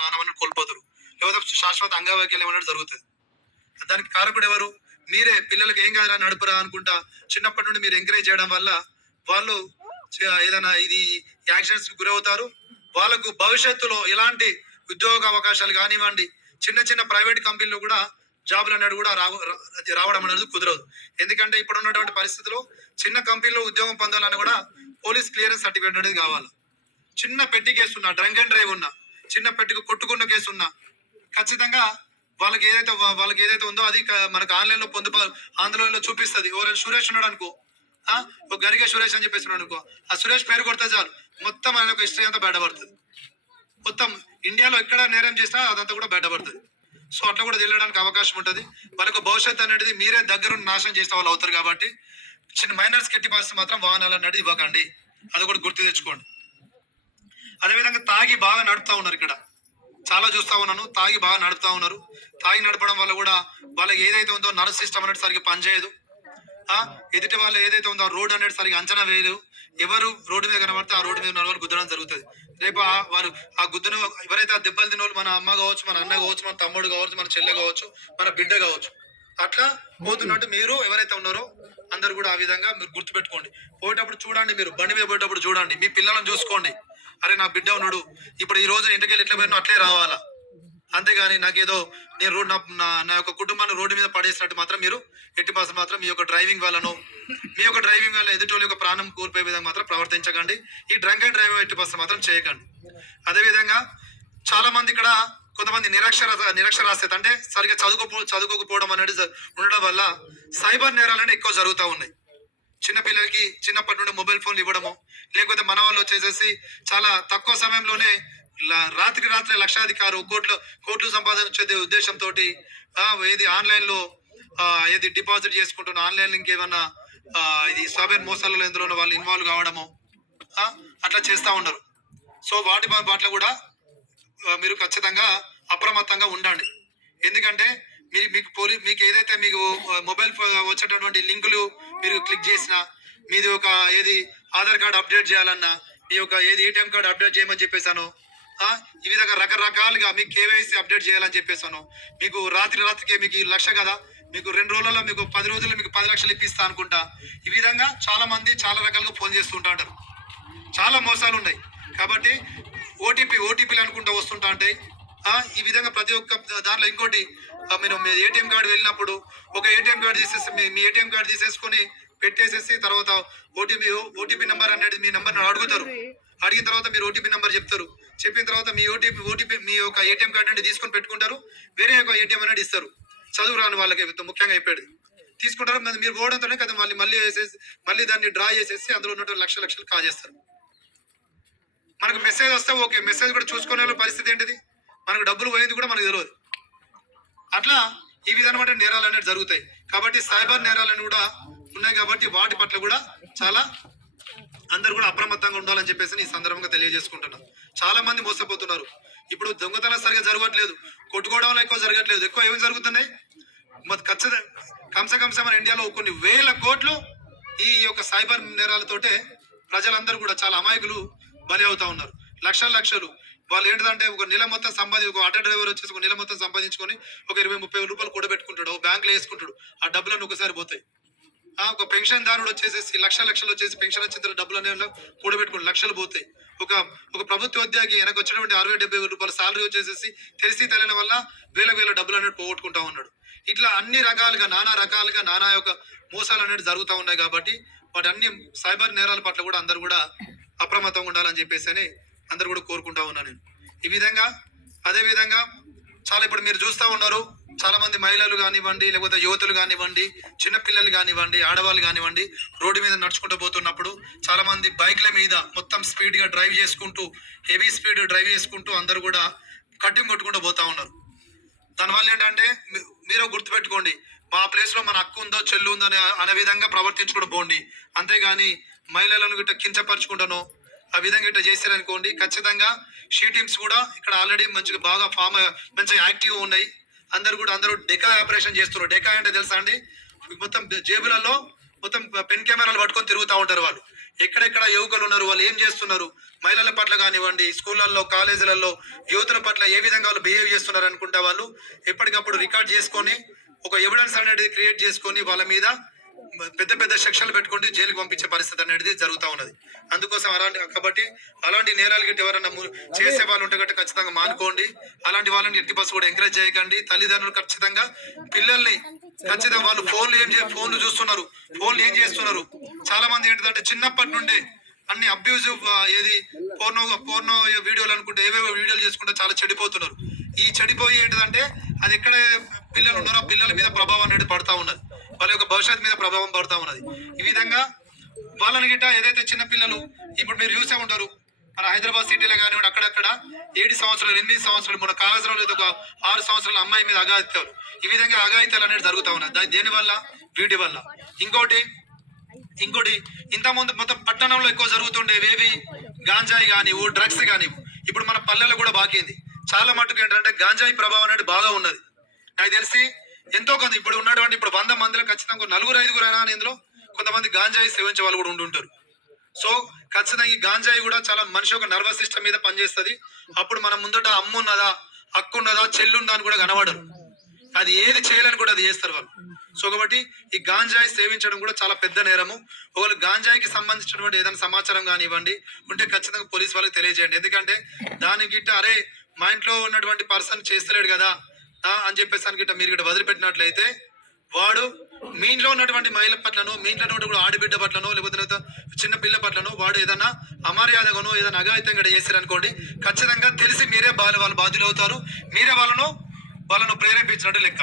ప్రాణం అనేది కోల్పోతారు. లేకపోతే శాశ్వత అంగవైకల్యం అనేది జరుగుతుంది. దానికి కారకుడు ఎవరు? మీరే. పిల్లలకి ఏం కాదురా నడుపురా అనుకుంటా చిన్నప్పటి నుండి మీరు ఎంకరేజ్ చేయడం వల్ల వాళ్ళు ఏదైనా ఇది యాక్సిడెంట్స్ గురవుతారు. వాళ్ళకు భవిష్యత్తులో ఎలాంటి ఉద్యోగ అవకాశాలు కానివ్వండి చిన్న చిన్న ప్రైవేట్ కంపెనీలు కూడా జాబులు అనేది కూడా రావ రావడం అనేది కుదరదు. ఎందుకంటే ఇప్పుడు ఉన్నటువంటి పరిస్థితిలో చిన్న కంపెనీలో ఉద్యోగం పొందాలని కూడా పోలీస్ క్లియరెన్స్ సర్టిఫికేట్ అనేది కావాలి. చిన్న పెట్టి కేసు ఉన్నా డ్రంక్ అండ్ డ్రైవ్ ఉన్నా చిన్న పెట్టుకు కొట్టుకున్న కేసు ఉన్నా ఖచ్చితంగా వాళ్ళకి ఏదైతే వాళ్ళకి ఏదైతే ఉందో అది మనకు ఆన్లైన్లో పొందు ఆంధ్రలో చూపిస్తుంది. ఎవరైనా సురేష్ ఉన్నాడు అనుకో. ఆ, ఒక గరిగే సురేష్ అని చెప్పేసి ఉన్నాడు అనుకో. ఆ సురేష్ పేరు కొడితే చాలు. మొత్తం ఆయన యొక్క హిస్టరీ అంతా బయటపడుతుంది. మొత్తం ఇండియాలో ఎక్కడ నేరం చేసినా అదంతా కూడా బయటపడుతుంది. సో అట్లా కూడా తెలియడానికి అవకాశం ఉంటుంది. వాళ్ళకు భవిష్యత్తు అనేది మీరే దగ్గరుండి నాశనం చేసిన వాళ్ళు అవుతారు కాబట్టి చిన్న మైనర్స్ కట్టి పాస్ మాత్రం వాహనాలు అన్నది ఇవ్వకండి. అది కూడా గుర్తు తెచ్చుకోండి. అదేవిధంగా తాగి బాగా నడుపుతా ఉన్నారు ఇక్కడ. చాలా చూస్తా ఉన్నాను. తాగి బాగా నడుపుతా ఉన్నారు. తాగి నడపడం వల్ల కూడా వాళ్ళకి ఏదైతే ఉందో నర్స్ సిస్టమ్ అనేది సరిగ్గా పనిచేయదు. ఎదుటి వాళ్ళు ఏదైతే ఉందో ఆ రోడ్ అనేది సరిగ్గా అంచనా వేయదు ఎవరు రోడ్డు మీద కనబడితే ఆ రోడ్డు మీద ఉన్న వాళ్ళు గుద్దడం జరుగుతుంది. రేపు ఆ వారు ఆ గుద్దును ఎవరైతే ఆ దెబ్బలు తిన్న మన అమ్మ కావచ్చు మన అన్న కావచ్చు మన తమ్ముడు కావచ్చు మన చెల్లె కావచ్చు మన బిడ్డ కావచ్చు అట్లా పోతున్నట్టు మీరు ఎవరైతే ఉన్నారో అందరు కూడా ఆ విధంగా మీరు గుర్తుపెట్టుకోండి. పోయేటప్పుడు చూడండి మీరు బండి మీద పోయేటప్పుడు చూడండి. మీ పిల్లలను చూసుకోండి. అరే నా బిడ్డ ఉన్నాడు. ఇప్పుడు ఈ రోజు ఇంటికి వెళ్ళి ఎట్లా పోయినా అట్లే రావాలా? అంతేగాని నాకేదో నేను రోడ్ నా- నా యొక్క కుటుంబాన్ని రోడ్డు మీద పడేసినట్టు మాత్రం మీరు ఎట్టి పాసం మాత్రం మీ యొక్క డ్రైవింగ్ వల్లను మీ యొక్క డ్రైవింగ్ వల్ల ఎదుటి యొక్క ప్రాణం కోల్పోయే విధంగా మాత్రం ప్రవర్తించకండి. ఈ డ్రంక్ అండ్ డ్రైవ్ ఎట్టి పాసం మాత్రం చేయకండి. అదేవిధంగా చాలా మంది ఇక్కడ కొంతమంది నిరక్షర నిరక్షరాస్యత అంటే సరిగ్గా చదువుకోపో చదువుకోకపోవడం అనేది ఉండడం వల్ల సైబర్ నేరాలు ఎక్కువ జరుగుతూ ఉన్నాయి. చిన్నపిల్లలకి చిన్నప్పటి నుండి మొబైల్ ఫోన్లు ఇవ్వడము లేకపోతే మన వాళ్ళు వచ్చేసేసి చాలా తక్కువ సమయంలోనే రాత్రి రాత్రికి రాత్రి లక్షాధికారు కోట్లు కోట్లు సంపాదించే ఉద్దేశంతో ఏది ఆన్లైన్లో ఏది డిపాజిట్ చేసుకుంటున్న ఆన్లైన్ ఇంకేమన్నా ఇది సాఫ్ట్వేర్ మోసాలలో ఎందులో వాళ్ళు ఇన్వాల్వ్ కావడము అట్లా చేస్తూ ఉన్నారు. సో వాటి వాటిలో కూడా మీరు ఖచ్చితంగా అప్రమత్తంగా ఉండండి. ఎందుకంటే మీరు మీకు పోలీ మీకు ఏదైతే మీకు మొబైల్ వచ్చేటటువంటి లింకులు మీరు క్లిక్ చేసినా మీది ఒక ఏది ఆధార్ కార్డ్ అప్డేట్ చేయాలన్నా మీ యొక్క ఏది ఏటీఎం కార్డ్ అప్డేట్ చేయమని చెప్పేశాను. ఈ విధంగా రకరకాలుగా మీకు కేవైసీ అప్డేట్ చేయాలని చెప్పేశాను. మీకు రాత్రి రాత్రికి మీకు ఈ లక్ష కదా మీకు రెండు రోజుల్లో మీకు పది రోజుల్లో మీకు పది లక్షలు ఇప్పిస్తా అనుకుంటా. ఈ విధంగా చాలా మంది చాలా రకాలుగా ఫోన్ చేస్తూ ఉంటారు చాలా మోసాలు ఉన్నాయి. కాబట్టి ఓటీపీ ఓటీపీలు అనుకుంటా వస్తుంటా ఉంటాయి ఈ విధంగా ప్రతి ఒక్క దాంట్లో ఇంకోటి మీరు మీ ఏటీఎం కార్డు వెళ్ళినప్పుడు ఒక ఏటీఎం కార్డు తీసేసి మీ మీ ఏటీఎం కార్డు తీసేసుకొని పెట్టేసేసి తర్వాత ఓటీపీ ఓటీపీ నెంబర్ అనేది మీ నెంబర్ అడుగుతారు. అడిగిన తర్వాత మీరు ఓటీపీ నెంబర్ చెప్తారు. చెప్పిన తర్వాత మీ ఓటీపీ ఓటీపీ మీ యొక్క ఏటీఎం కార్డు నుండి తీసుకొని పెట్టుకుంటారు. వేరే యొక్క ఏటీఎం అనేది ఇస్తారు. చదువు రాని వాళ్ళకి ముఖ్యంగా చెప్పేది. తీసుకుంటారు. మరి మీరు పోవడంతోనే కదా మళ్ళీ మళ్ళీ వేసేసి మళ్ళీ దాన్ని డ్రా చేసేసి అందులో ఉన్నటువంటి లక్ష లక్షలు కాజేస్తారు. మనకు మెసేజ్ వస్తే ఓకే. మెసేజ్ కూడా చూసుకునే వాళ్ళ పరిస్థితి ఏంటిది? మనకు డబ్బులు పోయింది కూడా మనకు తెలియదు అట్లా ఈ విధమైన నేరాలు అనేవి జరుగుతాయి. కాబట్టి సైబర్ నేరాలు కూడా ఉన్నాయి కాబట్టి వాటి పట్ల కూడా చాలా అందరు కూడా అప్రమత్తంగా ఉండాలని చెప్పేసి నేను ఈ సందర్భంగా తెలియజేసుకుంటున్నాను చాలా మంది మోసపోతున్నారు. ఇప్పుడు దొంగతనం సరిగా జరగట్లేదు. కొట్టుకోవడంలో ఎక్కువ జరగట్లేదు. ఎక్కువ ఏమి జరుగుతున్నాయి? మరి ఖచ్చితంగా కంస కంస మన ఇండియాలో కొన్ని వేల కోట్లు ఈ యొక్క సైబర్ నేరాలతోటే ప్రజలందరూ కూడా చాలా అమాయకులు బలి అవుతా ఉన్నారు. లక్షల లక్షలు. వాళ్ళు ఏంటంటే ఒక నెల మొత్తం సంపాది ఒక ఆటో డ్రైవర్ వచ్చేసి ఒక నెల మొత్తం సంపాదించుకొని ఒక ఇరవై ముప్పై రూపాయలు కూడబెట్టుకుంటాడు. ఒక బ్యాంకులో వేసుకుంటాడు. ఆ డబ్బులను ఒకసారి పోతాయి. ఆ, ఒక పెన్షన్ దారుడు వచ్చేసి లక్ష లక్షలు వచ్చేసి పెన్షన్ వచ్చిన డబ్బులు అనేవి కూడబెట్టుకుని లక్షలు పోతాయి. ఒక ఒక ప్రభుత్వ ఉద్యోగి వెనక వచ్చినటువంటి అరవై డెబ్బై రూపాయల సాలరీ వచ్చేసేసి తెలిసి తెలియని వల్ల వేల వేల డబ్బులు అనేది పోగొట్టుకుంటా ఉన్నాడు. ఇట్లా అన్ని రకాలుగా నానా రకాలుగా నానా యొక్క మోసాలు అనేది జరుగుతూ ఉన్నాయి కాబట్టి వాటి అన్ని సైబర్ నేరాల పట్ల కూడా అందరూ కూడా అప్రమత్తంగా ఉండాలని చెప్పేసి అని అందరూ కూడా కోరుకుంటా ఉన్నాను నేను. ఈ విధంగా అదే విధంగా చాలా ఇప్పుడు మీరు చూస్తూ ఉన్నారు చాలా మంది మహిళలు కానివ్వండి లేకపోతే యువతులు కానివ్వండి చిన్నపిల్లలు కానివ్వండి ఆడవాళ్ళు కానివ్వండి రోడ్డు మీద నడుచుకుంటూ పోతున్నప్పుడు చాలా మంది బైక్ల మీద మొత్తం స్పీడ్గా డ్రైవ్ చేసుకుంటూ హెవీ స్పీడ్ డ్రైవ్ చేసుకుంటూ అందరూ కూడా కట్టింగ్ కొట్టుకుంటూ పోతా ఉన్నారు. దానివల్ల ఏంటంటే మీరు గుర్తుపెట్టుకోండి మా ప్లేస్లో మన అక్కు ఉందో చెల్లు ఉందో అనే అనే విధంగా ప్రవర్తించుకుంటూ పోండి. అంతేగాని మహిళలను గిట్ట కించపరచుకుంటానో ఆ విధంగా ఇట్లా చేశారనుకోండి ఖచ్చితంగా షీ టీమ్స్ కూడా ఇక్కడ ఆల్రెడీ మంచిగా బాగా ఫామ్ మంచిగా యాక్టివ్ ఉన్నాయి. అందరు కూడా అందరూ డెకా ఆపరేషన్ చేస్తున్నారు. డెకా అంటే తెలుసా అండి? మొత్తం జేబులలో మొత్తం పెన్ కెమెరాలు పట్టుకొని తిరుగుతూ ఉంటారు వాళ్ళు. ఎక్కడెక్కడ యువకులు ఉన్నారు వాళ్ళు ఏం చేస్తున్నారు? మహిళల పట్ల కానివ్వండి స్కూళ్ళల్లో కాలేజీలలో యువతుల పట్ల ఏ విధంగా వాళ్ళు బిహేవ్ చేస్తున్నారు అనుకుంటా వాళ్ళు ఎప్పటికప్పుడు రికార్డ్ చేసుకొని ఒక ఎవిడెన్స్ అనేది క్రియేట్ చేసుకొని వాళ్ళ మీద పెద్ద పెద్ద సెక్షన్లు పెట్టుకుంటూ జైలుకి పంపించే పరిస్థితి అనేది జరుగుతూ ఉన్నది. అందుకోసం అలాంటి కాబట్టి అలాంటి నేరాలు గట్టి ఎవరైనా చేసే వాళ్ళు ఉంటే ఖచ్చితంగా మానుకోండి. అలాంటి వాళ్ళని ఎట్టి బస్సు కూడా ఎంకరేజ్ చేయకండి. తల్లిదండ్రులు ఖచ్చితంగా పిల్లల్ని ఖచ్చితంగా వాళ్ళు ఫోన్లు ఏం చే ఫోన్లు చూస్తున్నారు. ఫోన్లు ఏం చేస్తున్నారు? చాలా మంది ఏంటంటే చిన్నప్పటి నుండే అన్ని అబ్యూజివ్ ఏది పోర్నో పోర్నో వీడియోలు అనుకుంటే ఏవేవో వీడియోలు చేసుకుంటే చాలా చెడిపోతున్నారు. ఈ చెడిపోయి ఏంటిదంటే అది ఎక్కడ పిల్లలు ఉన్నారో పిల్లల మీద ప్రభావం అనేది పడతా ఉన్నది. వాళ్ళ యొక్క భవిష్యత్తు మీద ప్రభావం పడతా ఉన్నది. ఈ విధంగా వాళ్ళని గిట్ట ఏదైతే చిన్నపిల్లలు ఇప్పుడు మీరు చూసే ఉంటారు మన హైదరాబాద్ సిటీలో కానివ్వండి అక్కడక్కడ ఏడు సంవత్సరాలు ఎనిమిది సంవత్సరాలు మన కాగజరాలు ఒక ఆరు సంవత్సరాల అమ్మాయి మీద అఘాయిత్యాలు ఈ విధంగా అఘాయిత్యాలు అనేది జరుగుతూ ఉన్నాయి. దా- దేని వల్ల? వీటి వల్ల. ఇంకోటి ఇంకోటి ఇంతకుముందు మొత్తం పట్టణంలో ఎక్కువ జరుగుతుండేవి ఏవి? గాంజాయి ఓ డ్రగ్స్ కానీ ఇప్పుడు మన పల్లెలు కూడా బాకింది చాలా మటుకు ఏంటంటే గాంజాయి ప్రభావం అనేది బాగా ఉన్నది. నాకు తెలిసి ఎంతో కొంత ఇప్పుడు ఉన్నటువంటి ఇప్పుడు వంద మందిలో ఖచ్చితంగా నలుగురు ఐదుగురు అయినా ఇందులో కొంతమంది గాంజాయి సేవించే వాళ్ళు కూడా ఉంటుంటారు సో ఖచ్చితంగా ఈ గాంజాయి కూడా చాలా మనిషి ఒక నర్వస్ సిస్టమ్ మీద పనిచేస్తుంది. అప్పుడు మన ముందట అమ్మున్నదా అక్కున్నదా చెల్లుందా అని కూడా కనబడరు. అది ఏది చేయాలని కూడా అది చేస్తారు వాళ్ళు. సో కాబట్టి ఈ గాంజాయి సేవించడం కూడా చాలా పెద్ద నేరము. ఒకవేళ గాంజాయికి సంబంధించినటువంటి ఏదైనా సమాచారం కానివ్వండి ఉంటే ఖచ్చితంగా పోలీస్ వాళ్ళకి తెలియజేయండి. ఎందుకంటే దాని గిట్ట అరే మా ఇంట్లో ఉన్నటువంటి పర్సన్ చేస్తలేడు కదా అని చెప్పేసి అని గిట్ట మీరు గిట్ట వదిలిపెట్టినట్లయితే వాడు మీ ఇంట్లో ఉన్నటువంటి మహిళ పట్లను మీ ఇంట్లో ఉన్నటువంటి ఆడబిడ్డ పట్లను లేకపోతే చిన్న పిల్ల పట్లను వాడు ఏదైనా అమర్యాదగానో ఏదైనా అఘాయితంగా చేశారనుకోండి ఖచ్చితంగా తెలిసి మీరే బాల వాళ్ళు బాధ్యులు అవుతారు మీరే వాళ్ళను వాళ్ళను ప్రేరేపించినట్టు లెక్క.